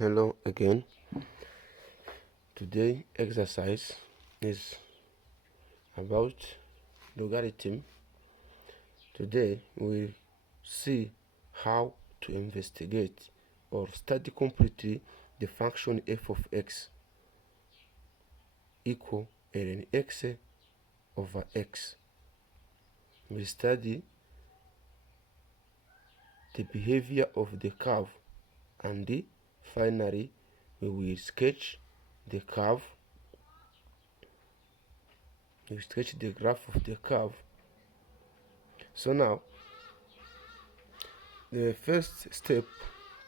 Hello again. Today exercise is about logarithm. Today we see how to investigate or study completely the function f of x equal ln x over x. We study the behavior of the curve, and finally we will sketch the curve. We sketch the graph of the curve. So now the first step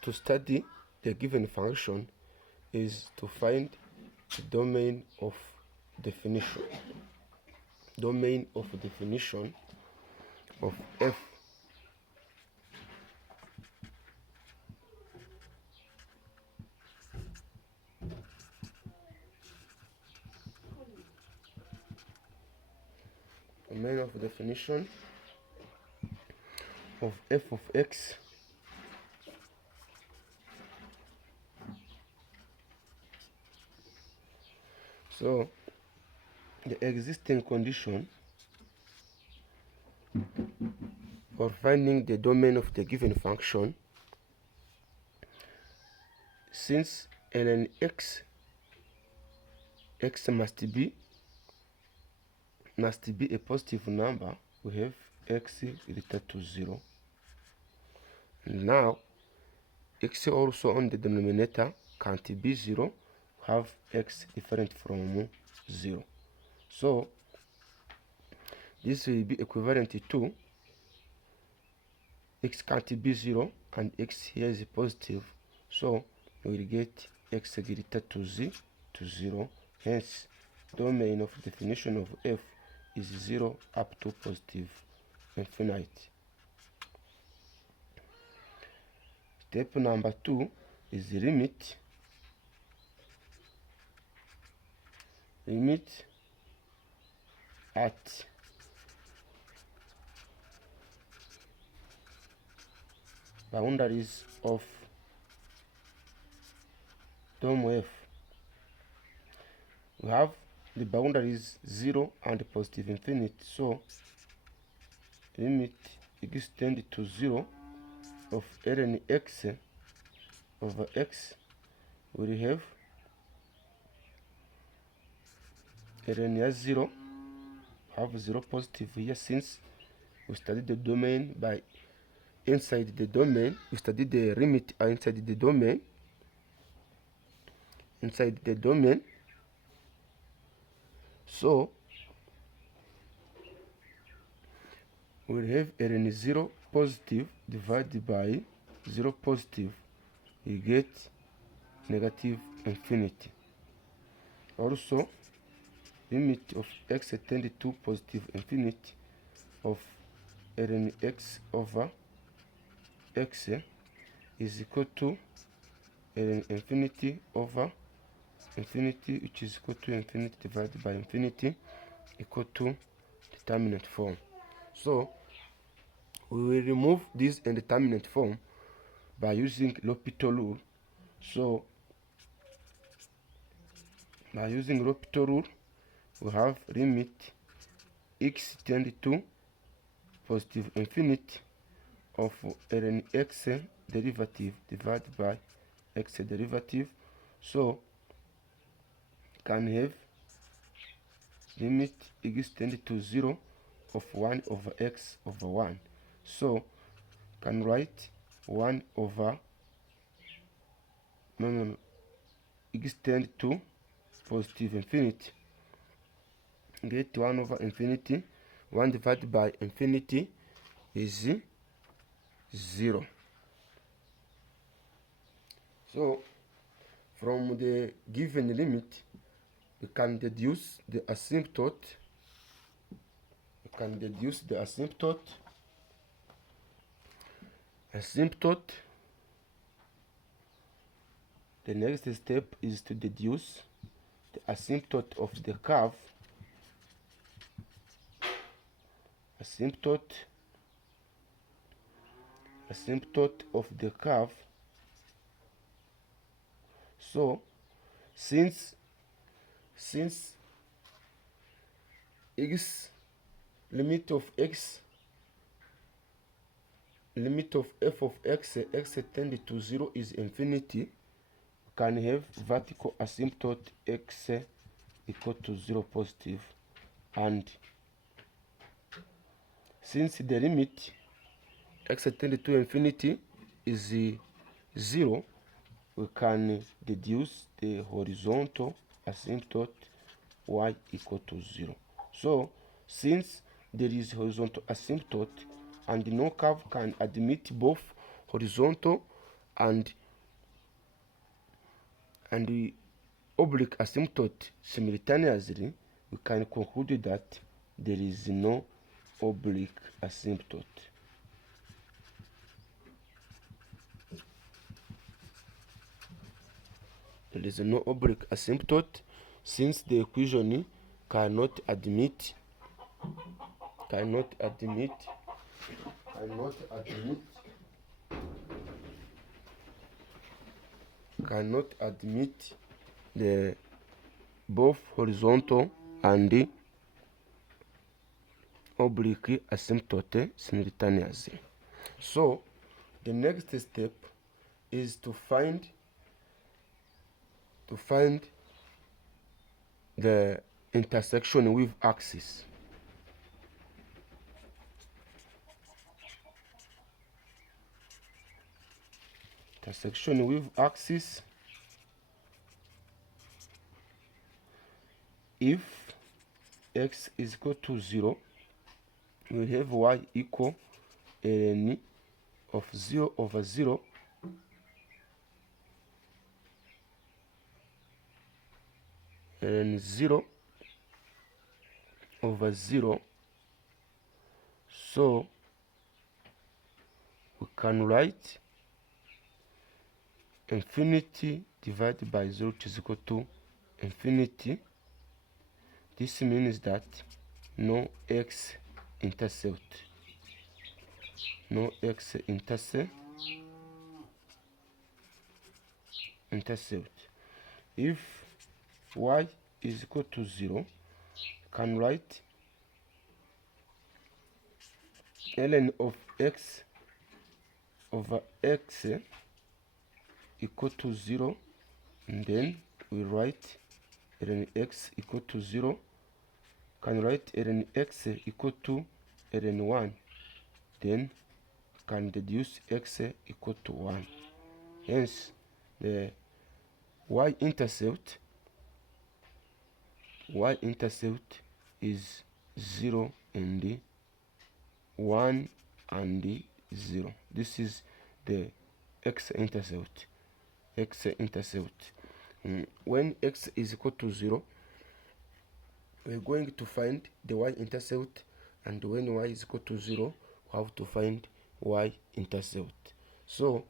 to study the given function is to find the domain of definition. Domain of definition of f domain of definition of f of x so the existing condition for finding the domain of the given function, since ln x must be a positive number, we have x greater to 0. Now x also on the denominator can't be 0, have x different from 0. So this will be equivalent to x can't be 0 and x here is positive, so we will get x greater to 0. Hence domain of definition of f is 0 up to positive infinity. Step number 2 is limit at boundaries of dom f. We have the boundaries 0 and positive infinity, so limit extend to 0 of ln x over x will have ln 0, have 0 positive here, since we studied the domain by inside the domain. We studied the limit inside the domain. So we'll have ln 0 positive divided by 0 positive, we get negative infinity. Also limit of x tend to positive infinity of ln x over x is equal to ln infinity over infinity, which is equal to infinity divided by infinity, equal to determinant form. So we will remove this indeterminate form by using L'Hopital rule. So by using L'Hopital rule, we have limit x tend to positive infinity of ln x derivative divided by x derivative. So can have limit x tend to 0 of 1 over x over 1. So can write 1 over x tend to positive infinity, get 1 over infinity. 1 divided by infinity is 0. So from the given limit we can deduce the asymptote. The next step is to deduce the asymptote of the curve. Asymptote of the curve So since x limit of f of x tend to 0 is infinity, we can have vertical asymptote x equal to 0 positive, and since the limit x tend to infinity is 0, we can deduce the horizontal asymptote y equal to 0. So since there is horizontal asymptote and no curve can admit both horizontal and the oblique asymptote simultaneously, we can conclude that there is no oblique asymptote. There is no oblique asymptote since the equation cannot admit the both horizontal and the oblique asymptote simultaneously. So the next step is to find the intersection with axis. Intersection with axis. If x is equal to 0, we have y equal ln of 0 over 0 ln 0 over 0. So we can write infinity divided by 0, which is equal to infinity. This means that no x intercept. If y is equal to 0, can write ln of x over x equal to 0, and then we write ln x equal to 0. Can write ln x equal to ln 1, then can deduce x equal to 1. Hence the y-intercept is 0 and 1 and 0. This is the x-intercept. When x is equal to 0, we're going to find the y-intercept, and when y is equal to 0, we have to find y-intercept. So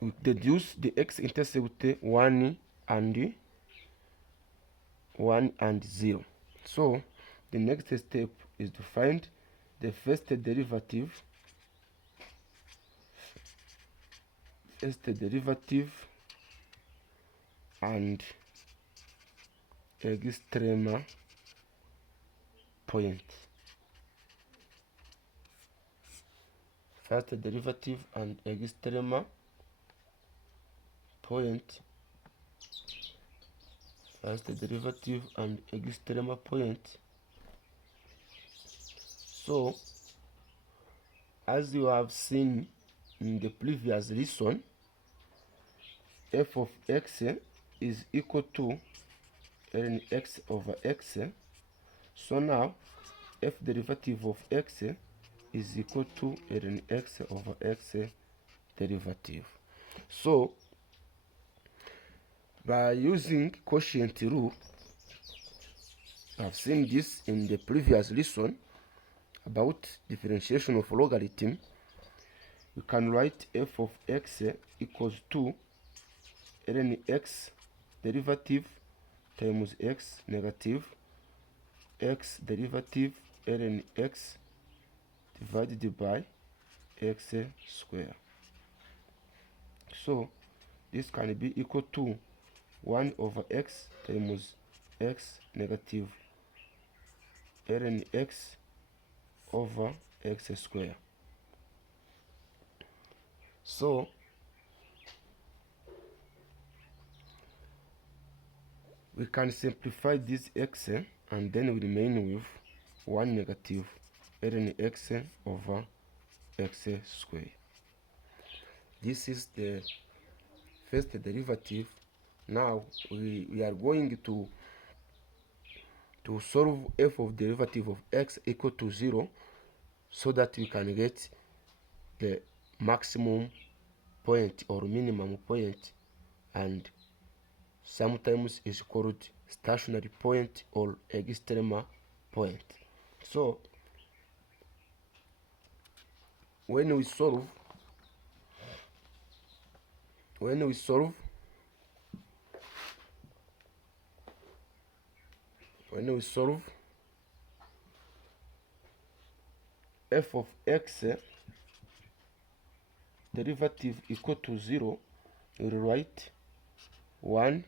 we deduce the x-intercept 1 and 0. So the next step is to find the first derivative and extrema point. First derivative and extrema point. So as you have seen in the previous lesson, f of x is equal to ln x over x. So now f derivative of x is equal to ln x over x derivative. So by using quotient rule, I've seen this in the previous lesson about differentiation of logarithm. We can write f of x equals to ln x derivative times x negative x derivative ln x divided by x square. So this can be equal to 1 over x times x negative ln x over x square. So we can simplify this x and then we remain with 1 negative ln x over x square. This is the first derivative. Now we are going to solve f of derivative of x equal to 0 so that we can get the maximum point or minimum point, and sometimes is called stationary point or extrema point. So when we solve f of x derivative equal to 0, we write 1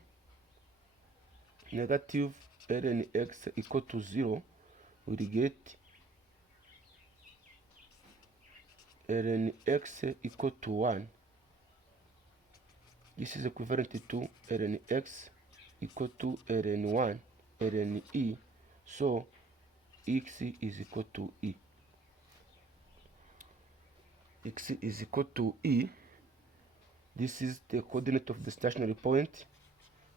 negative ln x equal to 0, we get ln x equal to 1. This is equivalent to ln x equal to ln 1 ln e, so x is equal to e. X is equal to e. This is the coordinate of the stationary point.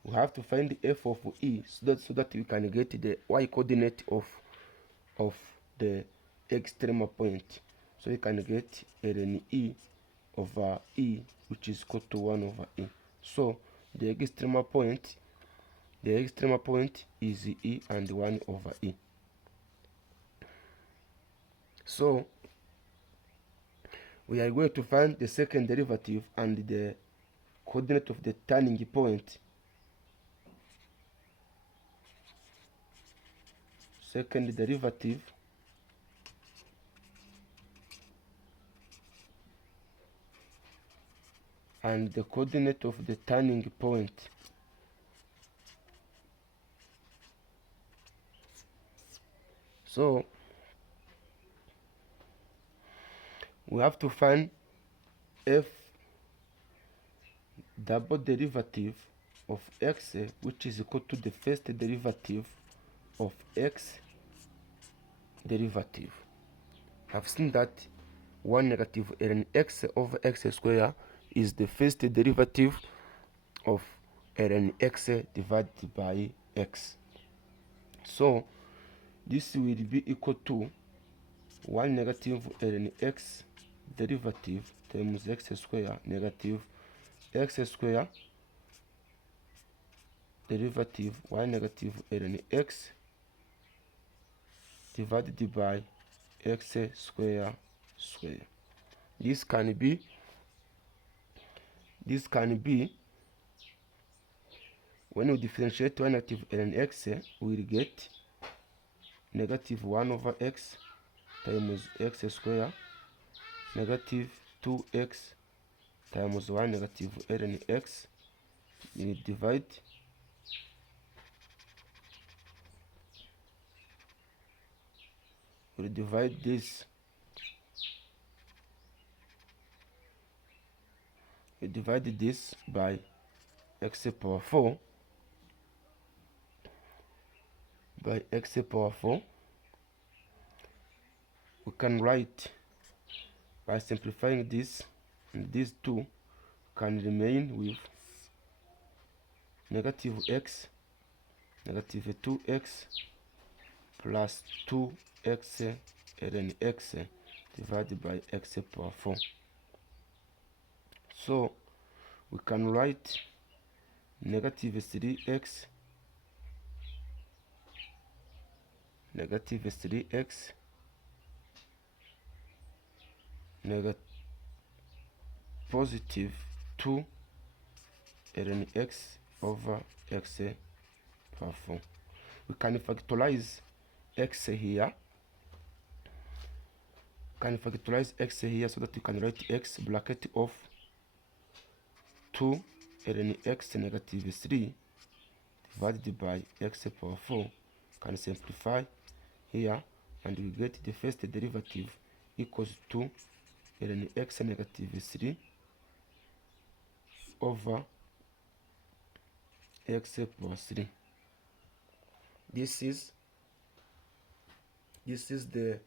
We have to find the f of e so that we can get the y coordinate of the extrema point. So we can get ln e over e, which is equal to 1 over e. So the extrema point is e and 1 over e. So we are going to find the second derivative and the coordinate of the turning point. Second derivative and the coordinate of the turning point. So we have to find f double derivative of x, which is equal to the first derivative of x derivative. I've seen that 1 negative ln x over x square is the first derivative of ln x divided by x. So this will be equal to 1 negative ln x derivative times x square negative x square derivative 1 negative ln x divided by x square square. This can be when we differentiate 1 negative ln x, we will get negative 1 over x times x square negative 2x times 1 negative ln x. We divide this. We divide this by x power 4 by x power 4. We can write by simplifying this, and these two can remain with negative x negative 2x plus 2x ln x divided by x power 4. So we can write negative 3x positive 2 ln x over x power 4. We can factorize x here. So that you can write x bracket of 2 ln x negative 3 divided by x power 4 can simplify here, and we get the first derivative equals to ln x negative 3 over x plus 3. This is the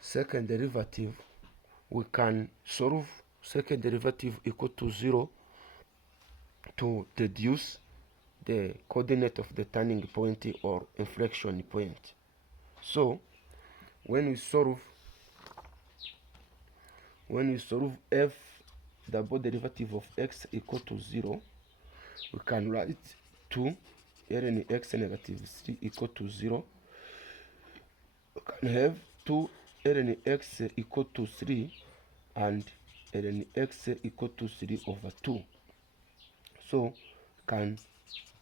second derivative. We can solve second derivative equal to 0 to deduce the coordinate of the turning point or inflection point. So when we solve f double derivative of x equal to 0, we can write 2 ln x negative 3 equal to 0. We can have 2 ln x equal to 3 and ln x equal to 3 over 2. So can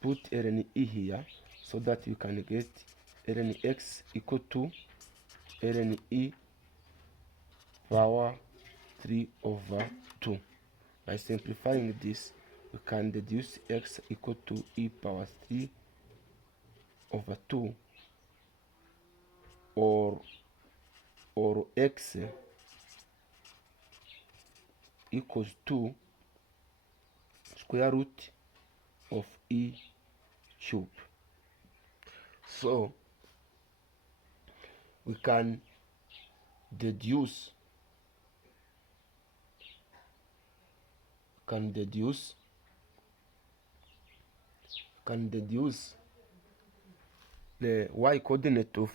put ln e here so that you can get ln x equal to ln e power 3 over 2. By simplifying this, we can deduce x equal to e power 3 over 2, or x equals to square root of e cube. So we can deduce the y coordinate of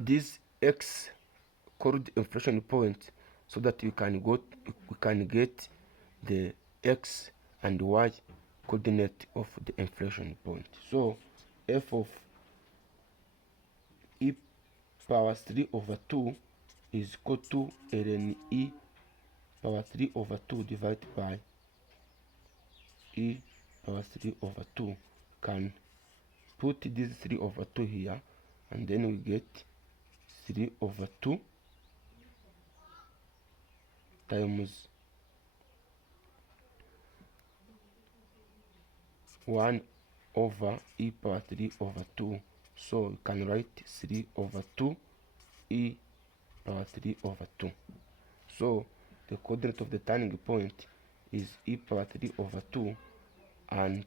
this x coordinate inflection point, so that we can get the x and y coordinate of the inflection point. So f of e power 3 over 2 is equal to ln e power 3 over 2 divided by e power 3 over 2. Can put this 3 over 2 here, and then we get 3 over 2 times 1 over e power 3 over 2. So we can write 3 over 2 e power 3 over 2. So the coordinate of the turning point is e power 3 over 2 and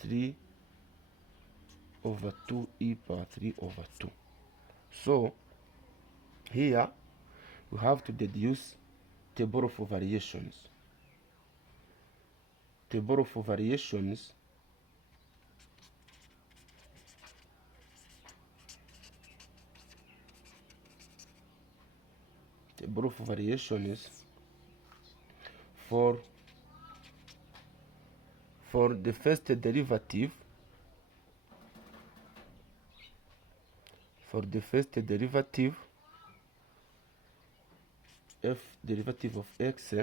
3 over 2 e power 3 over 2. So here we have to deduce table of variations. Table of variations for the first derivative. For the first derivative, f derivative of x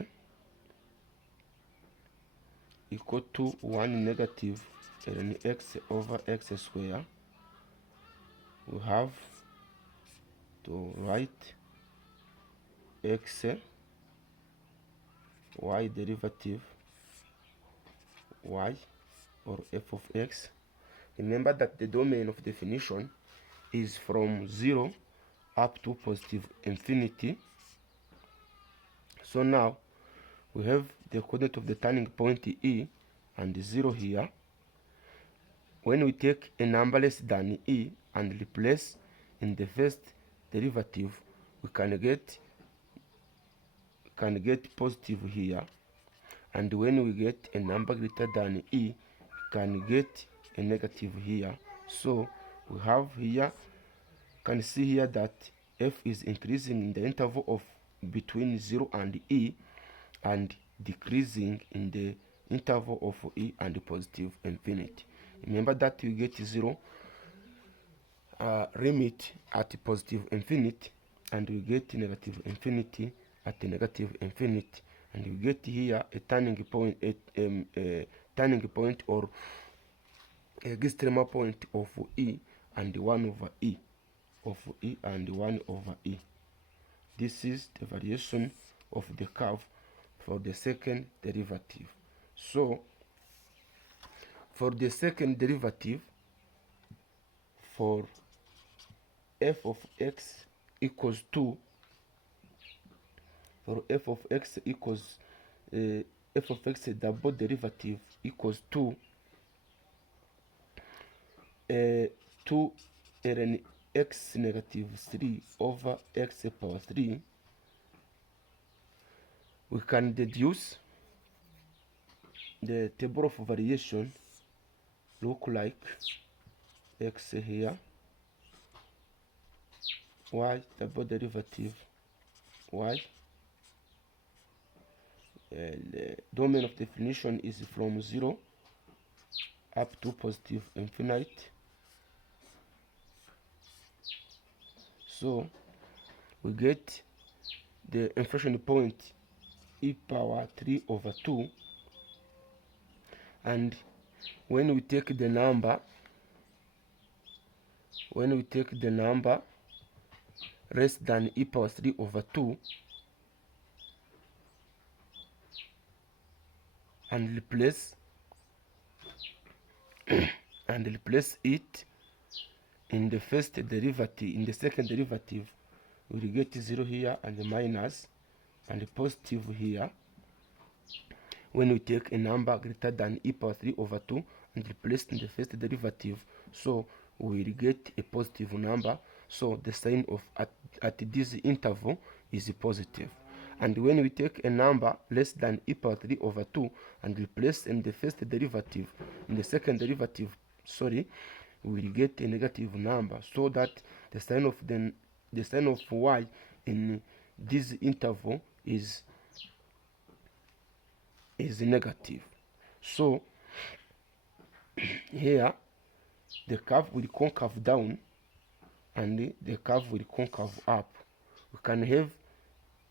equal to 1 negative ln x over x square, we have to write x, y derivative y, or f of x. Remember that the domain of definition is from 0 up to positive infinity. So now we have the coordinate of the turning point e and 0 here. When we take a number less than e and replace in the first derivative, we can get positive here, and when we get a number greater than e, we can get a negative here. So we have here, can see here that f is increasing in the interval of between 0 and e, and decreasing in the interval of e and positive infinity. Remember that we get 0 limit at positive infinity, and we get negative infinity at negative infinity, and we get here a turning point, or a extrema point of e and 1 over e. of e and 1 over e. This is the variation of the curve for the second derivative. So for the second derivative, for f of x equals 2, for f of x equals f of x double derivative equals 2, 2 ln x negative 3 over x power 3, we can deduce the table of variation look like x here, y double derivative y, the domain of definition is from 0 up to positive infinite. So we get the inflection point e power 3 over 2, and when we take the number less than e power 3 over 2 and replace it in the first derivative, in the second derivative, we will get 0 here and minus and positive here. When we take a number greater than e power 3 over 2 and replace in the first derivative, so we will get a positive number. So the sign of at this interval is positive. And when we take a number less than e power 3 over 2 and replace in the first derivative, in the second derivative, we will get a negative number, so that the sign of y in this interval is negative. So here the curve will concave down and the curve will concave up. We can have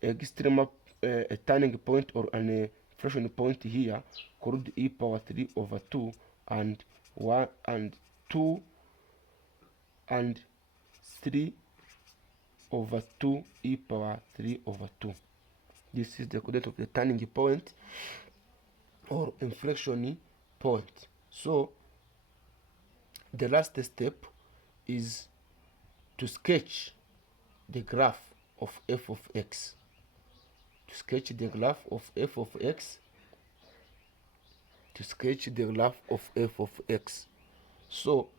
extrema, a turning point or an inflection point here called e power 3 over 2 and 1 and 2 and 3 over 2 e power 3 over 2. This is the coordinate of the turning point or inflection point. So the last step is to sketch the graph of f of x. To sketch the graph of f of x. So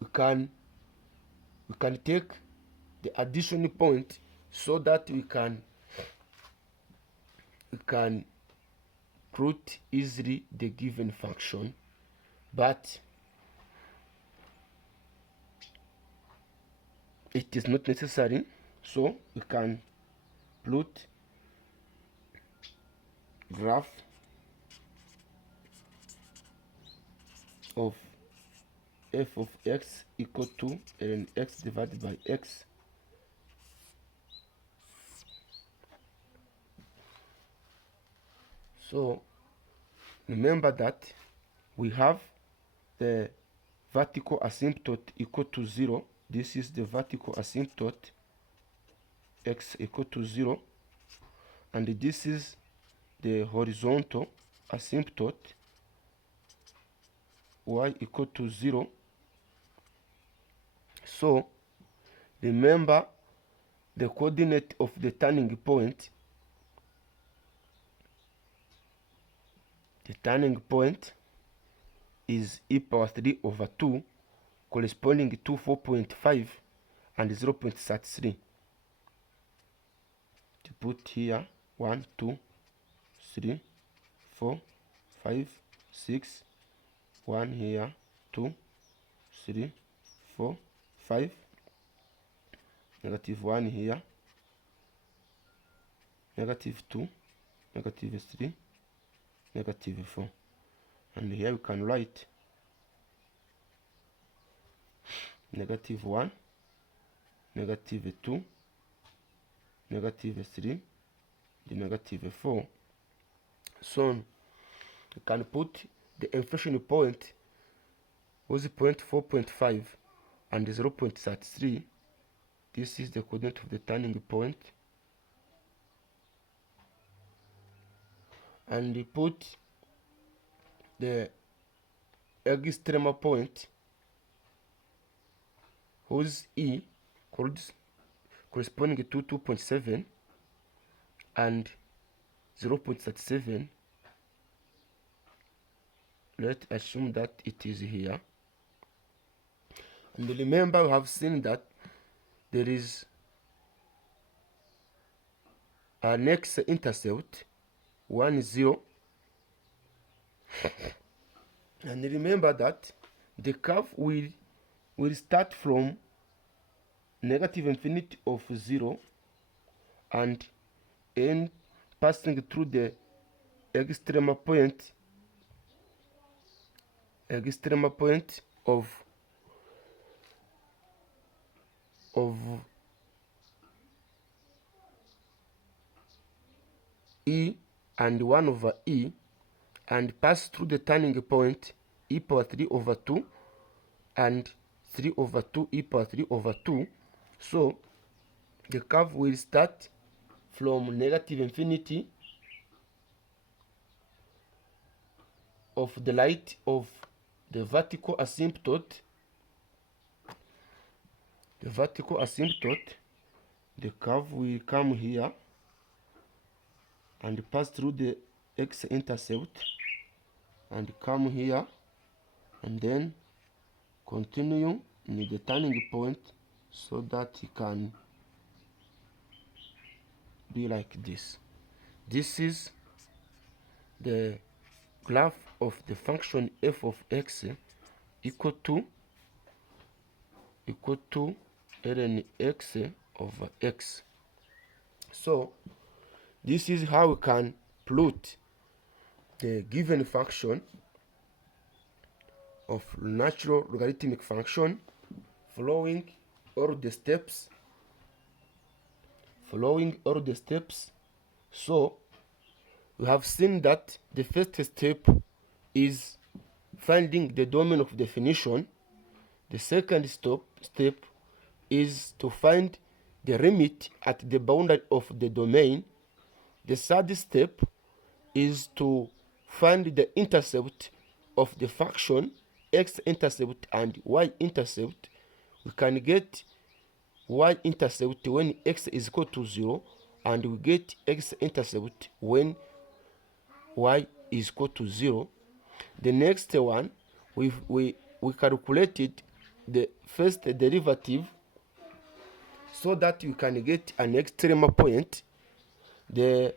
we can take the addition point so that we can put easily the given function, but it is not necessary. So we can plot graph of f of x equal to ln x divided by x. So remember that we have the vertical asymptote equal to 0. This is the vertical asymptote, x equal to 0, and this is the horizontal asymptote, y equal to 0. So remember the coordinate of the turning point. The turning point is e power 3 over 2, corresponding to 4.5 and 0.33. To put here 1, 2, 3, 4, 5, 6, 1 here, 2, 3, 4, 5, negative 1 here, negative 2, negative 3, negative 4. And here we can write negative 1, negative 2, negative 3, the negative 4. So we can put the inflection point was point 4.5 and 0.33. This is the coordinate of the turning point. And we put the extrema point, whose E corresponding to 2.7 and 0.37. Let's assume that it is here. And remember, we have seen that there is an x-intercept 1, 0. And remember that the curve will start from negative infinity of 0 and end passing through the extrema point of E and 1 over E, and pass through the turning point e power 3 over 2 and 3 over 2 e power 3 over 2. So the curve will start from negative infinity of the light of the vertical asymptote. The curve will come here and pass through the x-intercept and come here and then continue in the turning point, so that it can be like this. This is the graph of the function f of x equal to ln x over x. So this is how we can plot the given function of natural logarithmic function following all the steps. So we have seen that the first step is finding the domain of definition. The second step is to find the limit at the boundary of the domain. The third step is to find the intercept of the function, x-intercept and y-intercept. We can get y-intercept when x is equal to 0, and we get x-intercept when y is equal to 0. The next one, we calculated the first derivative so that you can get an extrema point. The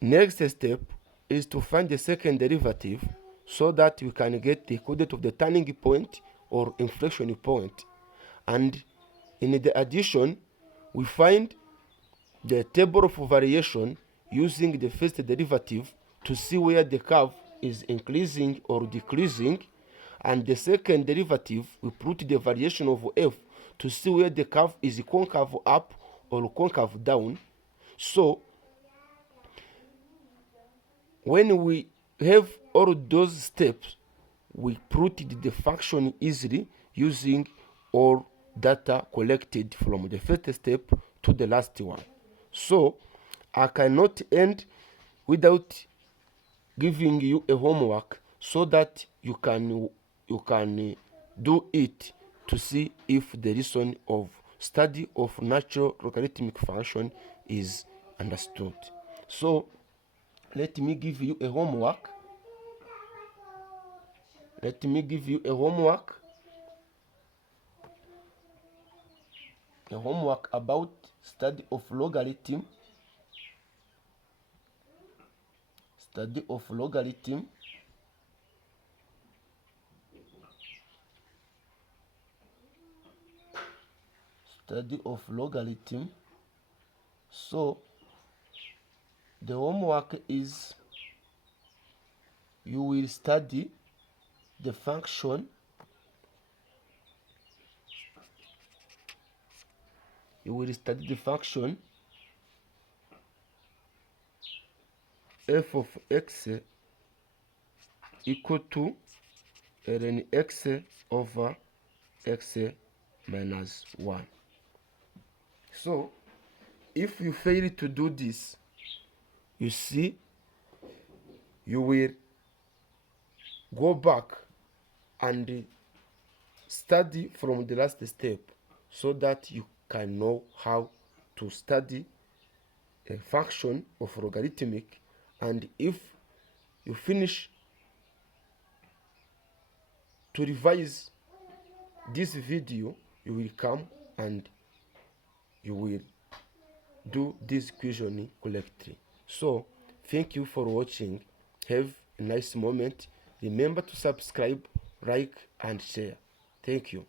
next step is to find the second derivative so that we can get the coordinate of the turning point or inflection point. And in the addition, we find the table of variation using the first derivative to see where the curve is increasing or decreasing, and the second derivative we put the variation of f to see where the curve is concave up or concave down. So when we have all those steps, we plotted the function easily using all data collected from the first step to the last one. So I cannot end without giving you a homework so that you can do it to see if the reason of study of natural logarithmic function is understood. So let me give you a homework. A homework about study of logarithm. So the homework is you will study the function f of x equal to ln x over x minus 1. So if you fail to do this, you see, you will go back and study from the last step so that you can know how to study a function of logarithmic. And if you finish to revise this video, you will come and you will do this equation correctly. So thank you for watching. Have a nice moment. Remember to subscribe, like and share. Thank you.